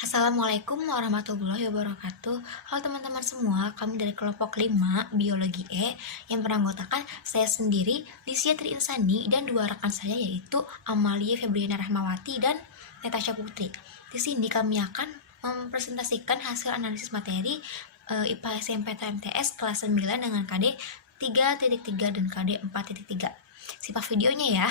Assalamualaikum warahmatullahi wabarakatuh. Halo teman-teman semua, kami dari kelompok 5 Biologi E yang beranggotakan saya sendiri, Lisya Tri Insani, dan dua rekan saya yaitu Amalia Febriana Rahmawati dan Natasha Putri. Di sini kami akan mempresentasikan hasil analisis materi IPA SMP TMTS kelas 9 dengan KD 3.3 dan KD 4.3. Simak videonya ya.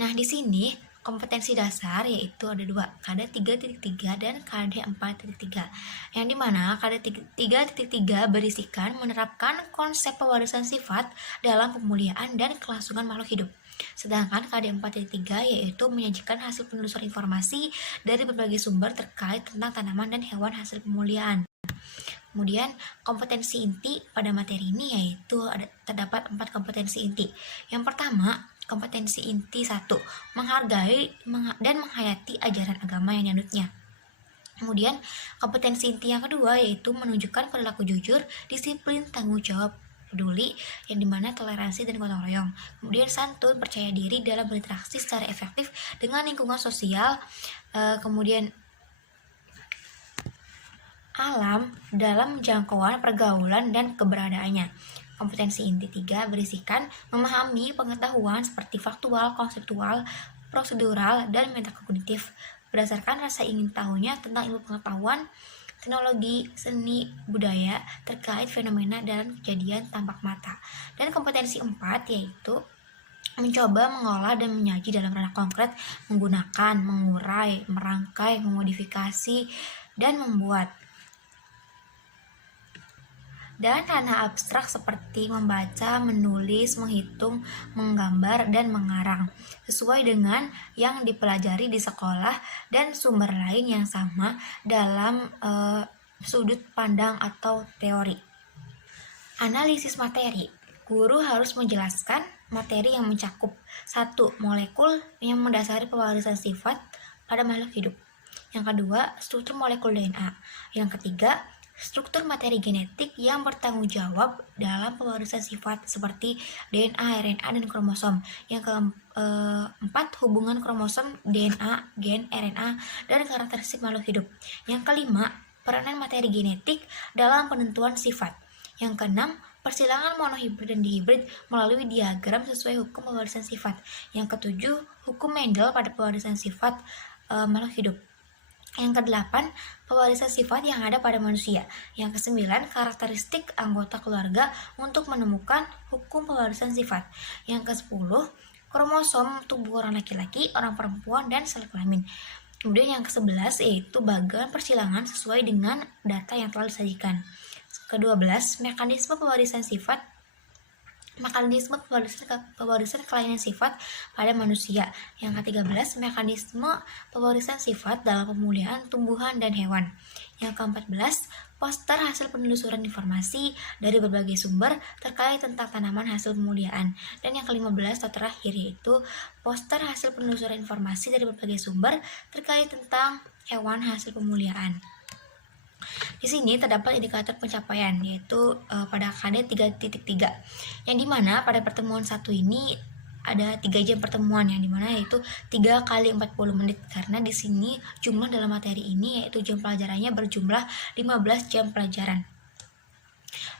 Nah, di sini kompetensi dasar yaitu ada dua, KD 3.3 dan KD 4.3. Yang dimana KD 3.3 berisikan menerapkan konsep pewarisan sifat dalam pemuliaan dan kelangsungan makhluk hidup. Sedangkan KD 4.3 yaitu menyajikan hasil penelusuran informasi dari berbagai sumber terkait tentang tanaman dan hewan hasil pemuliaan. Kemudian kompetensi inti pada materi ini yaitu terdapat 4 kompetensi inti. Yang pertama, kompetensi inti 1, menghargai dan menghayati ajaran agama yang dianutnya. Kemudian kompetensi inti yang kedua yaitu menunjukkan perilaku jujur, disiplin, tanggung jawab, peduli, yang dimana toleransi dan gotong royong. Kemudian santun, percaya diri dalam berinteraksi secara efektif dengan lingkungan sosial. Kemudian alam dalam jangkauan pergaulan dan keberadaannya. Kompetensi inti 3 berisikan memahami pengetahuan seperti faktual, konseptual, prosedural, dan metakognitif berdasarkan rasa ingin tahunya tentang ilmu pengetahuan, teknologi, seni, budaya terkait fenomena dalam kejadian tampak mata. Dan kompetensi 4 yaitu mencoba mengolah dan menyaji dalam ranah konkret menggunakan, mengurai, merangkai, memodifikasi, dan membuat. Dan ranah abstrak seperti membaca, menulis, menghitung, menggambar, dan mengarang sesuai dengan yang dipelajari di sekolah dan sumber lain yang sama dalam sudut pandang atau teori. Analisis materi. Guru harus menjelaskan materi yang mencakup 1. Molekul yang mendasari pewarisan sifat pada makhluk hidup. Yang kedua, struktur molekul DNA. Yang ketiga, struktur materi genetik yang bertanggung jawab dalam pewarisan sifat seperti DNA, RNA, dan kromosom. Yang keempat, hubungan kromosom, DNA, gen, RNA, dan karakteristik makhluk hidup. Yang kelima, peranan materi genetik dalam penentuan sifat. Yang keenam, persilangan monohibrid dan dihibrid melalui diagram sesuai hukum pewarisan sifat. Yang ketujuh, hukum Mendel pada pewarisan sifat makhluk hidup. Yang kedelapan, pewarisan sifat yang ada pada manusia. Yang kesembilan, karakteristik anggota keluarga untuk menemukan hukum pewarisan sifat. Yang kesepuluh, kromosom tubuh orang laki-laki, orang perempuan, dan sel kelamin. Kemudian yang ke-11 yaitu bagian persilangan sesuai dengan data yang telah disajikan. Ke-12, mekanisme pewarisan kelainan sifat pada manusia. Yang ke-13, mekanisme pewarisan sifat dalam pemulihan tumbuhan dan hewan. Yang ke-14, poster hasil penelusuran informasi dari berbagai sumber terkait tentang tanaman hasil pemulihan. Dan yang ke-15 atau terakhir yaitu poster hasil penelusuran informasi dari berbagai sumber terkait tentang hewan hasil pemulihan. Di sini terdapat indikator pencapaian yaitu pada KD 3.3 yang dimana pada pertemuan 1 ini ada 3 jam pertemuan yang dimana yaitu 3 kali 40 menit karena di sini jumlah dalam materi ini yaitu jam pelajarannya berjumlah 15 jam pelajaran.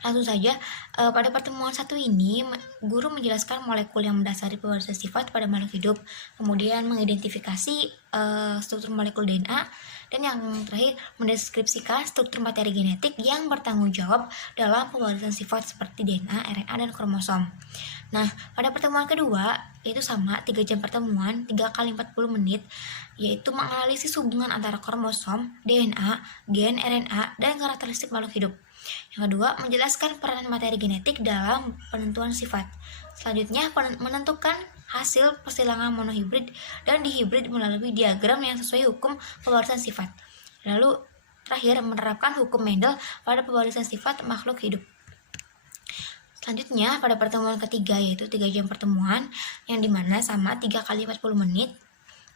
Langsung saja, pada pertemuan 1 ini, guru menjelaskan molekul yang mendasari pewarisan sifat pada makhluk hidup, kemudian mengidentifikasi struktur molekul DNA, dan yang terakhir mendeskripsikan struktur materi genetik yang bertanggung jawab dalam pewarisan sifat seperti DNA, RNA, dan kromosom. Nah, pada pertemuan kedua, yaitu sama 3 jam pertemuan, 3 kali 40 menit, yaitu menganalisis hubungan antara kromosom, DNA, gen, RNA, dan karakteristik makhluk hidup. Yang kedua, menjelaskan peranan materi genetik dalam penentuan sifat. Selanjutnya, menentukan hasil persilangan monohibrid dan dihibrid melalui diagram yang sesuai hukum pewarisan sifat. Lalu, terakhir, menerapkan hukum Mendel pada pewarisan sifat makhluk hidup. Selanjutnya, pada pertemuan ketiga, yaitu 3 jam pertemuan, yang dimana sama 3 kali 40 menit,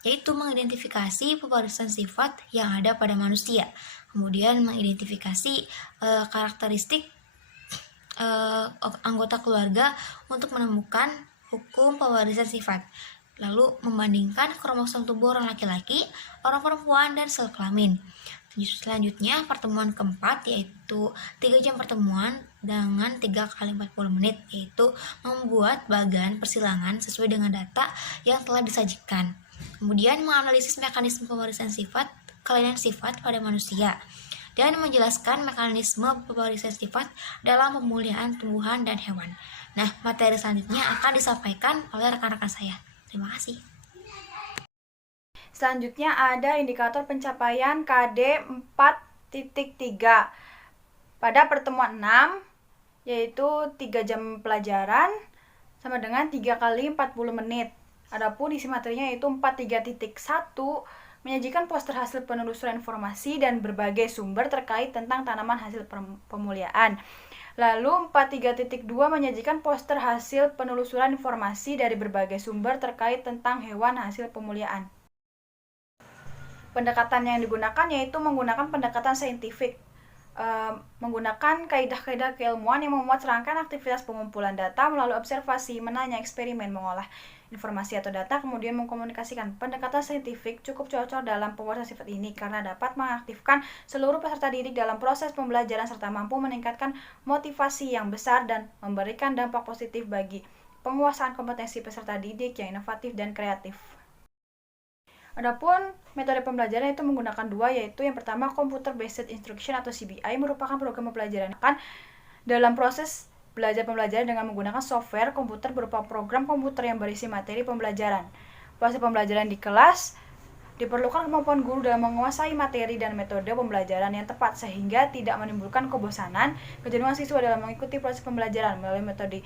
yaitu mengidentifikasi pewarisan sifat yang ada pada manusia. Kemudian mengidentifikasi karakteristik anggota keluarga untuk menemukan hukum pewarisan sifat. lalu membandingkan kromosom tubuh orang laki-laki, orang perempuan, dan sel kelamin. Selanjutnya pertemuan keempat yaitu 3 jam pertemuan dengan 3 kali 40 menit, yaitu membuat bagan persilangan sesuai dengan data yang telah disajikan. Kemudian menganalisis mekanisme pewarisan sifat, kelainan sifat pada manusia, dan menjelaskan mekanisme pewarisan sifat dalam pemulihan tumbuhan dan hewan. Nah, materi selanjutnya akan disampaikan oleh rekan-rekan saya. Terima kasih. Selanjutnya ada indikator pencapaian KD 4.3 pada pertemuan 6, yaitu 3 jam pelajaran sama dengan 3 kali 40 menit. Adapun isi materinya yaitu 43.1 menyajikan poster hasil penelusuran informasi dan berbagai sumber terkait tentang tanaman hasil pemuliaan. Lalu 43.2 menyajikan poster hasil penelusuran informasi dari berbagai sumber terkait tentang hewan hasil pemuliaan. Pendekatan yang digunakan yaitu menggunakan pendekatan saintifik, menggunakan kaidah-kaidah keilmuan yang memuat serangkaian aktivitas pengumpulan data melalui observasi, menanya, eksperimen, mengolah informasi atau data, kemudian mengkomunikasikan. Pendekatan saintifik cukup cocok dalam pewarisan sifat ini karena dapat mengaktifkan seluruh peserta didik dalam proses pembelajaran serta mampu meningkatkan motivasi yang besar dan memberikan dampak positif bagi penguasaan kompetensi peserta didik yang inovatif dan kreatif. Adapun metode pembelajaran itu menggunakan 2, yaitu yang pertama Computer Based Instruction atau CBI, merupakan program pembelajaran dalam proses belajar pembelajaran dengan menggunakan software komputer berupa program komputer yang berisi materi pembelajaran. Proses pembelajaran di kelas diperlukan kemampuan guru dalam menguasai materi dan metode pembelajaran yang tepat sehingga tidak menimbulkan kebosanan, kejenuhan siswa dalam mengikuti proses pembelajaran. Melalui metode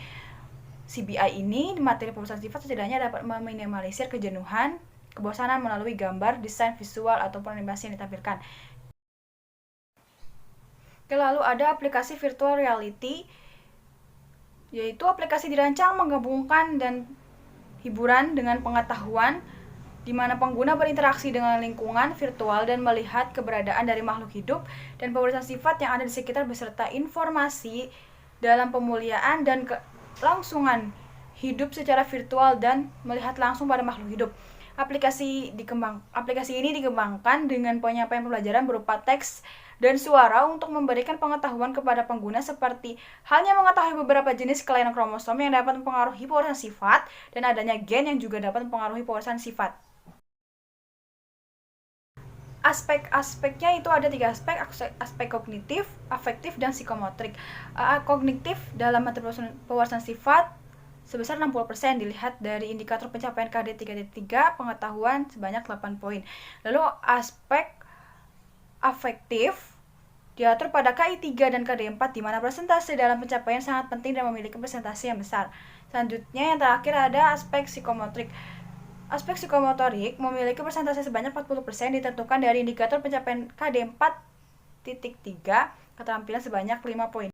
CBI ini, materi pembelajaran sifat setidaknya dapat meminimalisir kejenuhan, kebosanan melalui gambar, desain visual, ataupun animasi yang ditampilkan. Lalu ada aplikasi virtual reality, yaitu aplikasi dirancang menggabungkan dan hiburan dengan pengetahuan, di mana pengguna berinteraksi dengan lingkungan virtual dan melihat keberadaan dari makhluk hidup dan pewarisan sifat yang ada di sekitar beserta informasi dalam pemuliaan dan kelangsungan hidup secara virtual dan melihat langsung pada makhluk hidup. Aplikasi ini dikembangkan dengan penyampaian pembelajaran berupa teks dan suara untuk memberikan pengetahuan kepada pengguna seperti halnya mengetahui beberapa jenis kelainan kromosom yang dapat mempengaruhi pewarisan sifat dan adanya gen yang juga dapat mempengaruhi pewarisan sifat. Aspek-aspeknya itu ada 3 aspek kognitif, afektif, dan psikomotrik. Kognitif dalam materi pewarisan sifat sebesar 60% dilihat dari indikator pencapaian KD 3.3 pengetahuan sebanyak 8 poin. Lalu aspek afektif diatur pada KI 3 dan KD 4 di mana presentasi dalam pencapaian sangat penting dan memiliki presentasi yang besar. Selanjutnya yang terakhir ada aspek psikomotrik. Aspek psikomotorik memiliki presentasi sebanyak 40% ditentukan dari indikator pencapaian KD 4.3 keterampilan sebanyak 5 poin.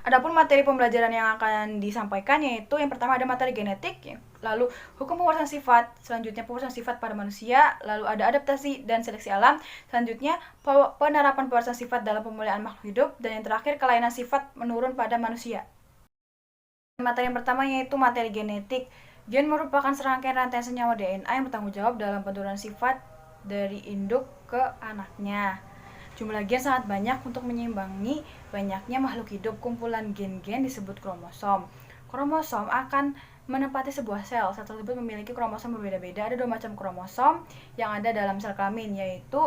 Adapun materi pembelajaran yang akan disampaikan yaitu yang pertama ada materi genetik, lalu hukum pewarisan sifat, selanjutnya pewarisan sifat pada manusia, lalu ada adaptasi dan seleksi alam, selanjutnya penerapan pewarisan sifat dalam pemulihan makhluk hidup, dan yang terakhir kelainan sifat menurun pada manusia. Materi yang pertama yaitu materi genetik. Gen merupakan serangkaian rantai senyawa DNA yang bertanggung jawab dalam penurunan sifat dari induk ke anaknya. Jumlah gen sangat banyak untuk menyeimbangi banyaknya makhluk hidup. Kumpulan gen-gen disebut kromosom. Kromosom akan menempati sebuah sel. Sel tersebut memiliki kromosom berbeda-beda. Ada 2 macam kromosom yang ada dalam sel kelamin, yaitu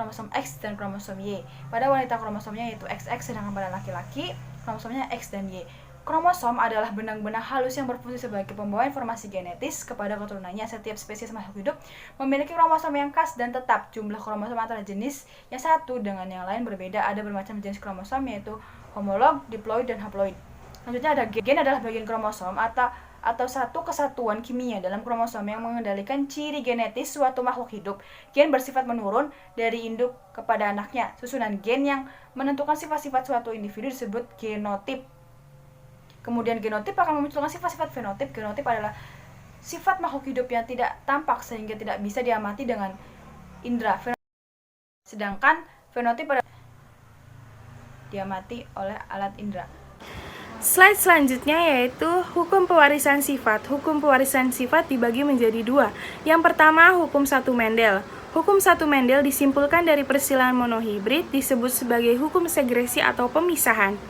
kromosom X dan kromosom Y. Pada wanita kromosomnya yaitu XX, sedangkan pada laki-laki kromosomnya X dan Y. Kromosom adalah benang-benang halus yang berfungsi sebagai pembawa informasi genetis kepada keturunannya. Setiap spesies makhluk hidup memiliki kromosom yang khas dan tetap. Jumlah kromosom antara jenis yang satu dengan yang lain berbeda. Ada bermacam jenis kromosom yaitu homolog, diploid, dan haploid. Selanjutnya ada gen adalah bagian kromosom atau satu kesatuan kimia dalam kromosom yang mengendalikan ciri genetis suatu makhluk hidup. Gen bersifat menurun dari induk kepada anaknya. Susunan gen yang menentukan sifat-sifat suatu individu disebut genotip. Kemudian genotip akan memunculkan sifat-sifat fenotip. Genotip adalah sifat makhluk hidup yang tidak tampak sehingga tidak bisa diamati dengan indera. Sedangkan fenotip adalah diamati oleh alat indera. Slide selanjutnya yaitu hukum pewarisan sifat. Hukum pewarisan sifat dibagi menjadi dua. Yang pertama, hukum satu Mendel. Hukum satu Mendel disimpulkan dari persilangan monohibrid disebut sebagai hukum segresi atau pemisahan.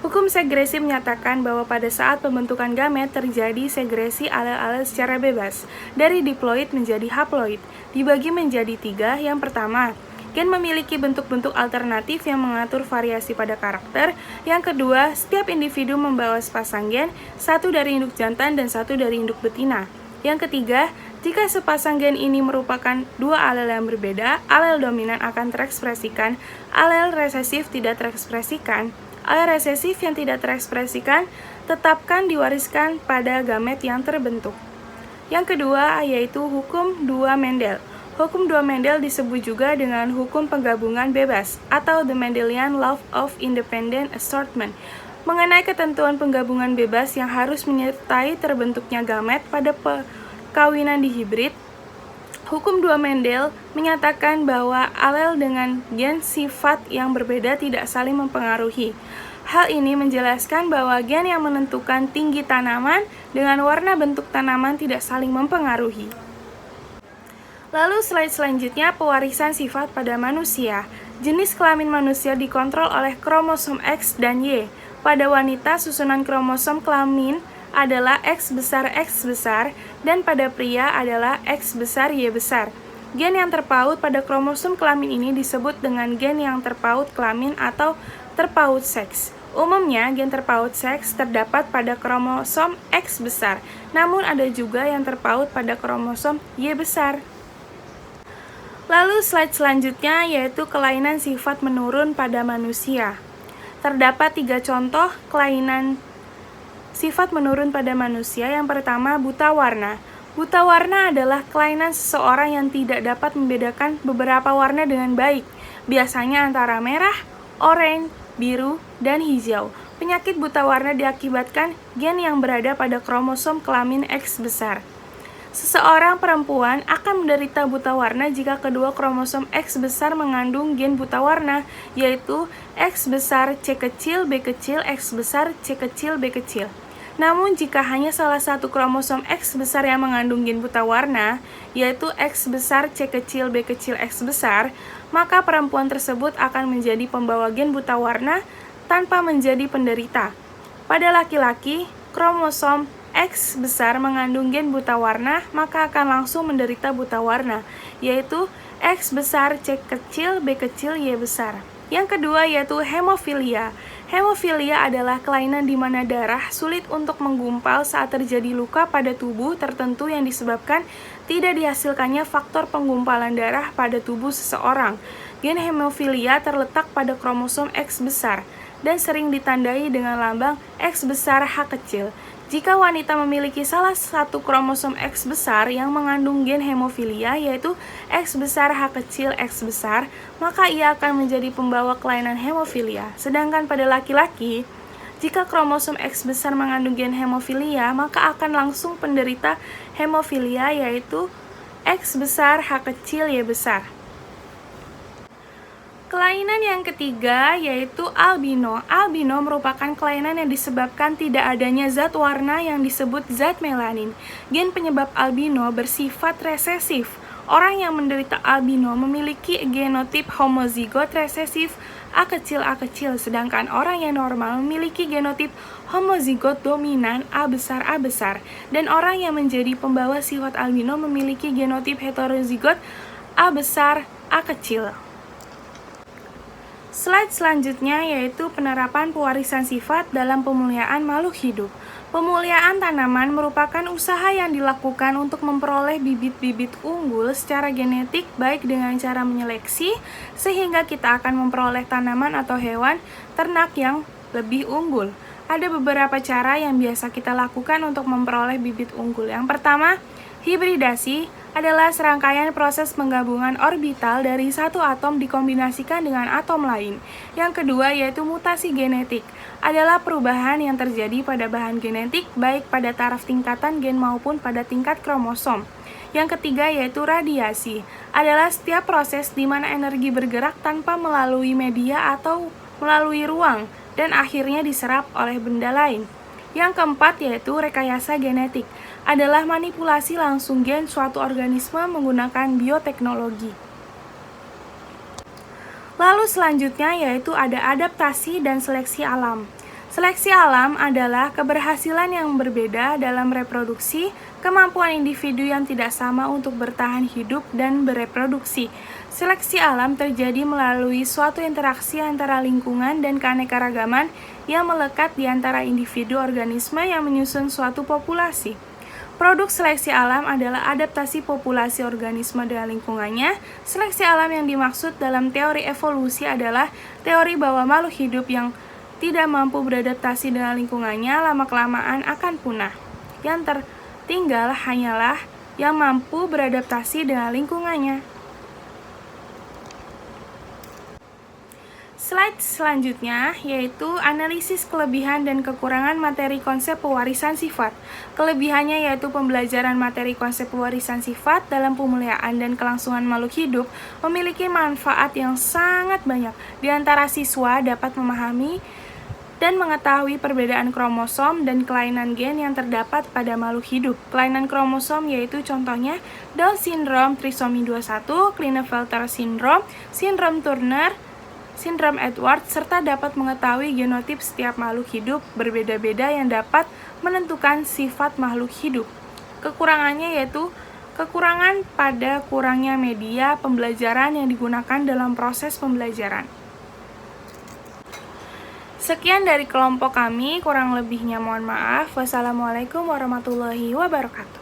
Hukum segresi menyatakan bahwa pada saat pembentukan gamet terjadi segresi alel-alel secara bebas dari diploid menjadi haploid. Dibagi menjadi tiga. Yang pertama, gen memiliki bentuk-bentuk alternatif yang mengatur variasi pada karakter. Yang kedua, setiap individu membawa sepasang gen, satu dari induk jantan dan satu dari induk betina. Yang ketiga, jika sepasang gen ini merupakan dua alel yang berbeda, alel dominan akan terekspresikan, alel resesif tidak terekspresikan. Alel resesif yang tidak terekspresikan tetapkan diwariskan pada gamet yang terbentuk. Yang kedua, yaitu hukum dua Mendel. Hukum dua Mendel disebut juga dengan hukum penggabungan bebas atau the Mendelian Law of Independent Assortment, mengenai ketentuan penggabungan bebas yang harus menyertai terbentuknya gamet pada perkawinan dihibrid. Hukum dua Mendel menyatakan bahwa alel dengan gen sifat yang berbeda tidak saling mempengaruhi. Hal ini menjelaskan bahwa gen yang menentukan tinggi tanaman dengan warna bentuk tanaman tidak saling mempengaruhi. Lalu slide selanjutnya, pewarisan sifat pada manusia. Jenis kelamin manusia dikontrol oleh kromosom X dan Y. Pada wanita, susunan kromosom kelamin adalah X besar dan pada pria adalah X besar Y besar. Gen yang terpaut pada kromosom kelamin ini disebut dengan gen yang terpaut kelamin atau terpaut seks. Umumnya, gen terpaut seks terdapat pada kromosom X besar, namun ada juga yang terpaut pada kromosom Y besar. Lalu slide selanjutnya yaitu kelainan sifat menurun pada manusia. Terdapat 3 contoh kelainan sifat menurun pada manusia. Yang pertama, buta warna. Buta warna adalah kelainan seseorang yang tidak dapat membedakan beberapa warna dengan baik, biasanya antara merah, oranye, biru, dan hijau. Penyakit buta warna diakibatkan gen yang berada pada kromosom kelamin X besar. Seseorang perempuan akan menderita buta warna jika kedua kromosom X besar mengandung gen buta warna, yaitu X besar C kecil, B kecil, X besar C kecil, B kecil. Namun jika hanya salah satu kromosom X besar yang mengandung gen buta warna, yaitu X besar C kecil, B kecil, X besar, maka perempuan tersebut akan menjadi pembawa gen buta warna tanpa menjadi penderita. Pada laki-laki, kromosom X besar mengandung gen buta warna, maka akan langsung menderita buta warna, yaitu X besar C kecil, B kecil, Y besar. Yang kedua yaitu hemofilia. Hemofilia adalah kelainan di mana darah sulit untuk menggumpal saat terjadi luka pada tubuh tertentu yang disebabkan tidak dihasilkannya faktor penggumpalan darah pada tubuh seseorang. Gen hemofilia terletak pada kromosom X besar dan sering ditandai dengan lambang X besar H kecil. Jika wanita memiliki salah satu kromosom X besar yang mengandung gen hemofilia, yaitu X besar H kecil X besar, maka ia akan menjadi pembawa kelainan hemofilia. Sedangkan pada laki-laki, jika kromosom X besar mengandung gen hemofilia, maka akan langsung penderita hemofilia, yaitu X besar H kecil Y besar. Kelainan yang ketiga yaitu albino. Albino merupakan kelainan yang disebabkan tidak adanya zat warna yang disebut zat melanin. Gen penyebab albino bersifat resesif. Orang yang menderita albino memiliki genotip homozigot resesif A kecil, sedangkan orang yang normal memiliki genotip homozigot dominan A besar, dan orang yang menjadi pembawa sifat albino memiliki genotip heterozigot A besar, A kecil. Slide selanjutnya yaitu penerapan pewarisan sifat dalam pemuliaan makhluk hidup. Pemuliaan tanaman merupakan usaha yang dilakukan untuk memperoleh bibit-bibit unggul secara genetik baik dengan cara menyeleksi sehingga kita akan memperoleh tanaman atau hewan ternak yang lebih unggul. Ada beberapa cara yang biasa kita lakukan untuk memperoleh bibit unggul. Yang pertama, hibridasi adalah serangkaian proses penggabungan orbital dari satu atom dikombinasikan dengan atom lain. Yang kedua yaitu mutasi genetik, adalah perubahan yang terjadi pada bahan genetik baik pada taraf tingkatan gen maupun pada tingkat kromosom. Yang ketiga yaitu radiasi, adalah setiap proses di mana energi bergerak tanpa melalui media atau melalui ruang dan akhirnya diserap oleh benda lain. Yang keempat yaitu rekayasa genetik, adalah manipulasi langsung gen suatu organisme menggunakan bioteknologi. Lalu selanjutnya yaitu ada adaptasi dan seleksi alam. Seleksi alam adalah keberhasilan yang berbeda dalam reproduksi, kemampuan individu yang tidak sama untuk bertahan hidup dan bereproduksi. Seleksi alam terjadi melalui suatu interaksi antara lingkungan dan keanekaragaman yang melekat di antara individu organisme yang menyusun suatu populasi. Produk seleksi alam adalah adaptasi populasi organisme dengan lingkungannya. Seleksi alam yang dimaksud dalam teori evolusi adalah teori bahwa makhluk hidup yang tidak mampu beradaptasi dengan lingkungannya lama-kelamaan akan punah. Yang tertinggal hanyalah yang mampu beradaptasi dengan lingkungannya. Slide selanjutnya yaitu analisis kelebihan dan kekurangan materi konsep pewarisan sifat. Kelebihannya yaitu pembelajaran materi konsep pewarisan sifat dalam pemuliaan dan kelangsungan makhluk hidup memiliki manfaat yang sangat banyak. Di antara siswa dapat memahami dan mengetahui perbedaan kromosom dan kelainan gen yang terdapat pada makhluk hidup. Kelainan kromosom yaitu contohnya Down syndrome, trisomi 21, Klinefelter syndrome, sindrom Turner, sindrom Edwards, serta dapat mengetahui genotip setiap makhluk hidup berbeda-beda yang dapat menentukan sifat makhluk hidup. Kekurangannya yaitu kekurangan pada kurangnya media pembelajaran yang digunakan dalam proses pembelajaran. Sekian dari kelompok kami, kurang lebihnya mohon maaf. Wassalamualaikum warahmatullahi wabarakatuh.